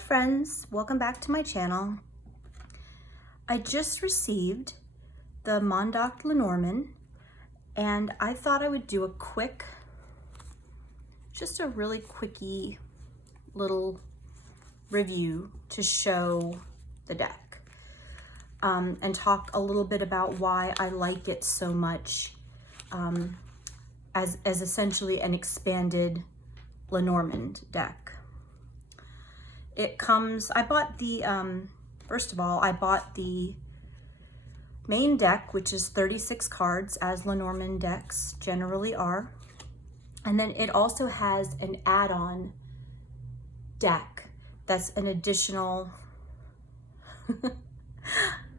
friends, welcome back to my channel. I just received the Mondnacht Lenormand and I thought I would do a really quickie little review to show the deck and talk a little bit about why I like it so much as essentially an expanded Lenormand deck. It comes, I bought the, first of all, I bought the main deck, which is 36 cards, as Lenormand decks generally are. And then it also has an add-on deck that's an additional,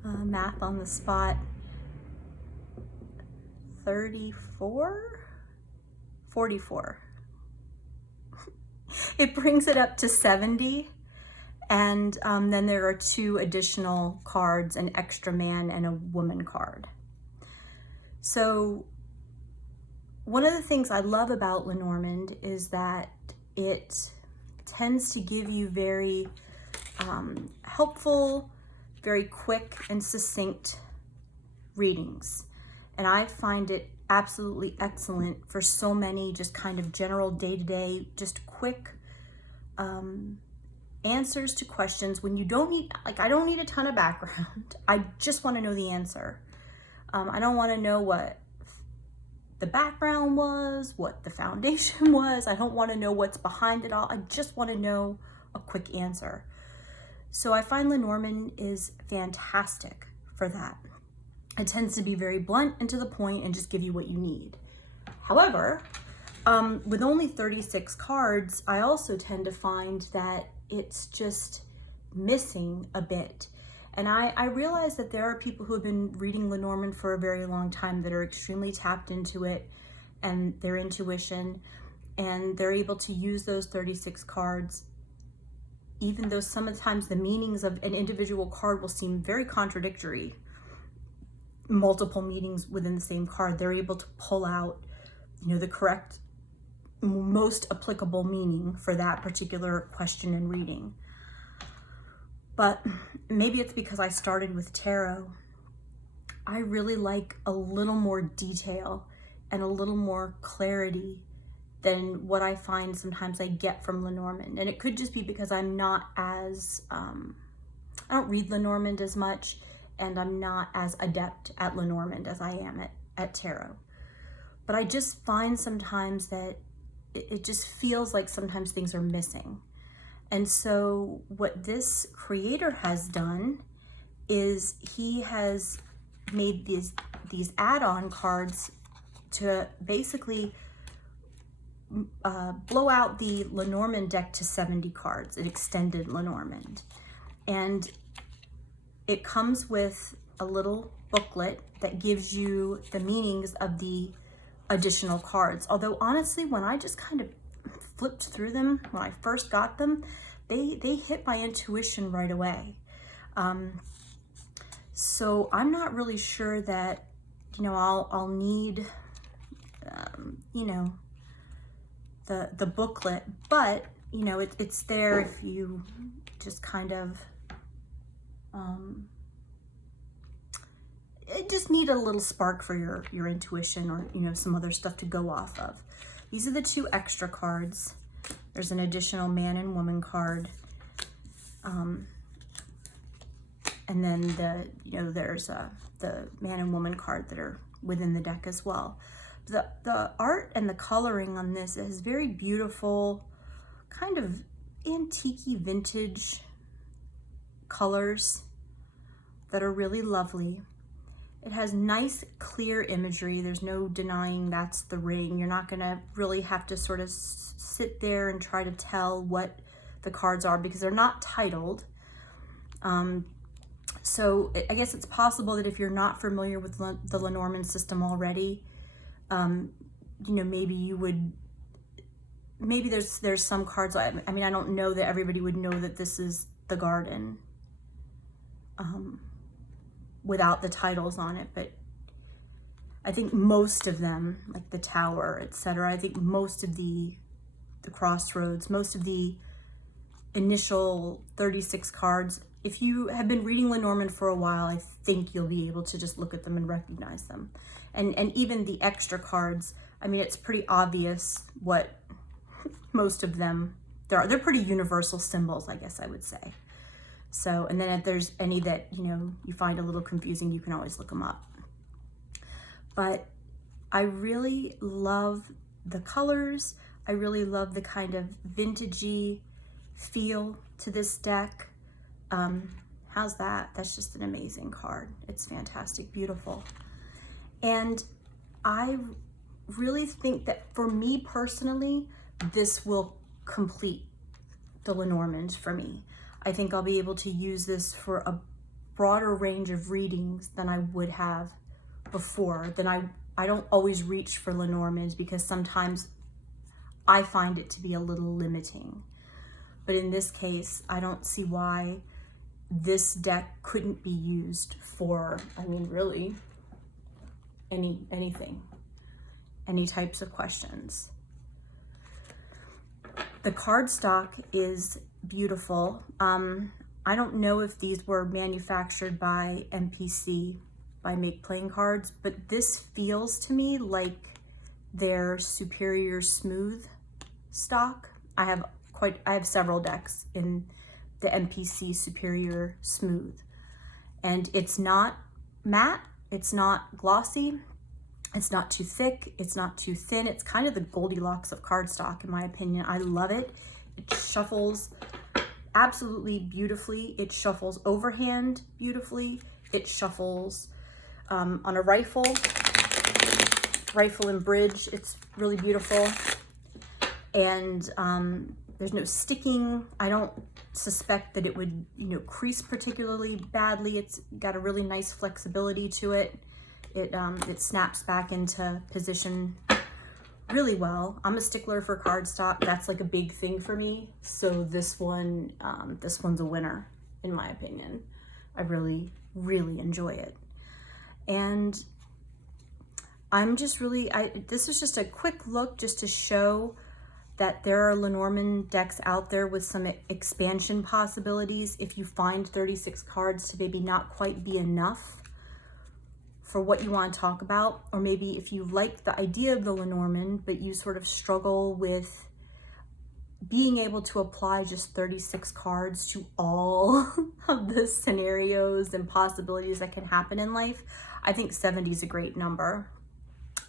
math on the spot, 44? It brings it up to 70. And then there are 2 additional cards, an extra man and a woman card. So one of the things I love about Lenormand is that it tends to give you very helpful, very quick and succinct readings. And I find it absolutely excellent for so many just kind of general day-to-day, just quick answers to questions when you don't need, like, I don't need a ton of background. I just want to know the answer. I don't want to know what the background was, what the foundation was. I don't want to know what's behind it all. I just want to know a quick answer. So I find Lenormand is fantastic for that. It tends to be very blunt and to the point and just give you what you need. However, with only 36 cards, I also tend to find that it's just missing a bit. And I realize that there are people who have been reading Lenormand for a very long time that are extremely tapped into it and their intuition, and they're able to use those 36 cards, even though sometimes the meanings of an individual card will seem very contradictory. Multiple meanings within the same card, they're able to pull out, the correct, most applicable meaning for that particular question and reading. But maybe it's because I started with tarot. I really like a little more detail and a little more clarity than what I find sometimes I get from Lenormand. And it could just be because I'm not as, I don't read Lenormand as much, and I'm not as adept at Lenormand as I am at tarot. But I just find sometimes that it just feels like sometimes things are missing. And so what this creator has done is he has made these add-on cards to basically blow out the Lenormand deck to 70 cards, an extended Lenormand. And it comes with a little booklet that gives you the meanings of the additional cards. Although honestly, when I just kind of flipped through them, when I first got them, they hit my intuition right away. So I'm not really sure that, I'll need, the booklet, but, it's there if you just kind of, it just need a little spark for your intuition, or some other stuff to go off of. These are the 2 extra cards. There's an additional man and woman card, and then there's the man and woman card that are within the deck as well. The art and the coloring on this is very beautiful, kind of antique-y vintage colors that are really lovely. It has nice, clear imagery. There's no denying that's the ring. You're not gonna really have to sort of sit there and try to tell what the cards are because they're not titled. So I guess it's possible that if you're not familiar with the Lenormand system already, maybe you would, maybe there's some cards, I mean, I don't know that everybody would know that this is the garden. Without the titles on it, but I think most of them, like the Tower, etc., I think most of the crossroads, most of the initial 36 cards. If you have been reading Lenormand for a while, I think you'll be able to just look at them and recognize them. And even the extra cards, I mean, it's pretty obvious what most of them, they're pretty universal symbols, I guess I would say. So, and then if there's any that, you know, you find a little confusing, you can always look them up. But I really love the colors. I really love the kind of vintagey feel to this deck. How's that? That's just an amazing card. It's fantastic, beautiful. And I really think that for me personally, this will complete the Lenormand for me. I think I'll be able to use this for a broader range of readings than I would have before. I don't always reach for Lenormand because sometimes I find it to be a little limiting. But in this case, I don't see why this deck couldn't be used for, I mean, really anything, any types of questions. The cardstock is beautiful. I don't know if these were manufactured by MPC, by Make Playing Cards, but this feels to me like their Superior Smooth stock. I have several decks in the MPC Superior Smooth, and it's not matte, it's not glossy, it's not too thick, it's not too thin. It's kind of the Goldilocks of cardstock, in my opinion. I love it. It shuffles absolutely beautifully. It shuffles overhand beautifully. It shuffles on a rifle and bridge. It's really beautiful. And there's no sticking. I don't suspect that it would, you know, crease particularly badly. It's got a really nice flexibility to it. It snaps back into position really well. I'm a stickler for cardstock. That's like a big thing for me. So this one's a winner, in my opinion. I really, really enjoy it. And I'm just really, this is just a quick look just to show that there are Lenormand decks out there with some expansion possibilities. If you find 36 cards to maybe not quite be enough for what you want to talk about, or maybe if you like the idea of the Lenormand, but you sort of struggle with being able to apply just 36 cards to all of the scenarios and possibilities that can happen in life, I think 70 is a great number.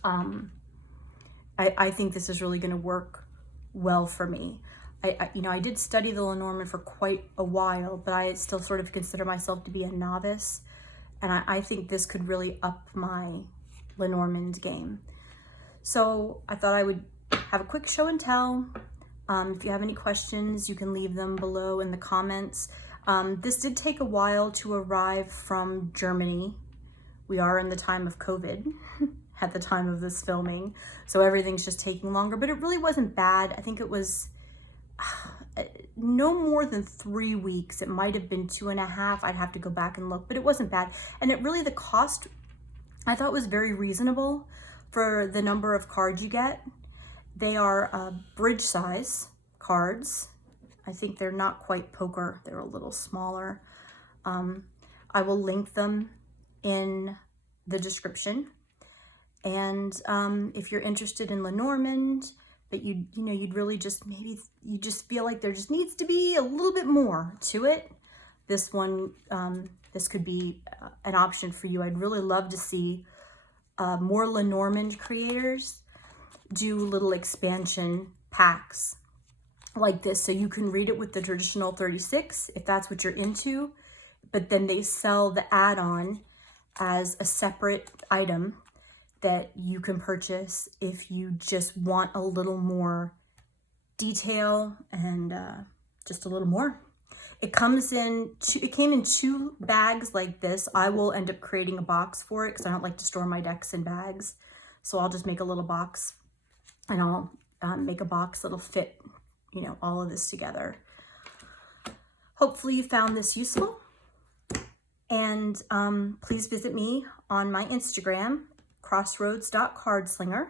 I think this is really going to work well for me. I did study the Lenormand for quite a while, but I still sort of consider myself to be a novice. And I think this could really up my Lenormand game. So I thought I would have a quick show and tell. If you have any questions, you can leave them below in the comments. This did take a while to arrive from Germany. We are in the time of COVID at the time of this filming, so everything's just taking longer, but it really wasn't bad. I think it was no more than 3 weeks. It might have been 2.5. I'd have to go back and look, but it wasn't bad. And it really, the cost I thought was very reasonable for the number of cards you get. They are bridge size cards. I think they're not quite poker. They're a little smaller. I will link them in the description. And if you're interested in Lenormand, but you'd really just, maybe you just feel like there just needs to be a little bit more to it, this one, this could be an option for you. I'd really love to see more Lenormand creators do little expansion packs like this, so you can read it with the traditional 36 if that's what you're into, but then they sell the add-on as a separate item that you can purchase if you just want a little more detail and just a little more. It came in 2 bags like this. I will end up creating a box for it because I don't like to store my decks in bags. So I'll just make a little box, and I'll make a box that'll fit, all of this together. Hopefully you found this useful. And please visit me on my Instagram, crossroads.cardslinger.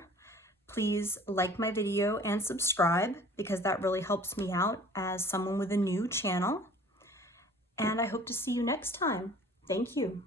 Please like my video and subscribe because that really helps me out as someone with a new channel. And I hope to see you next time. Thank you.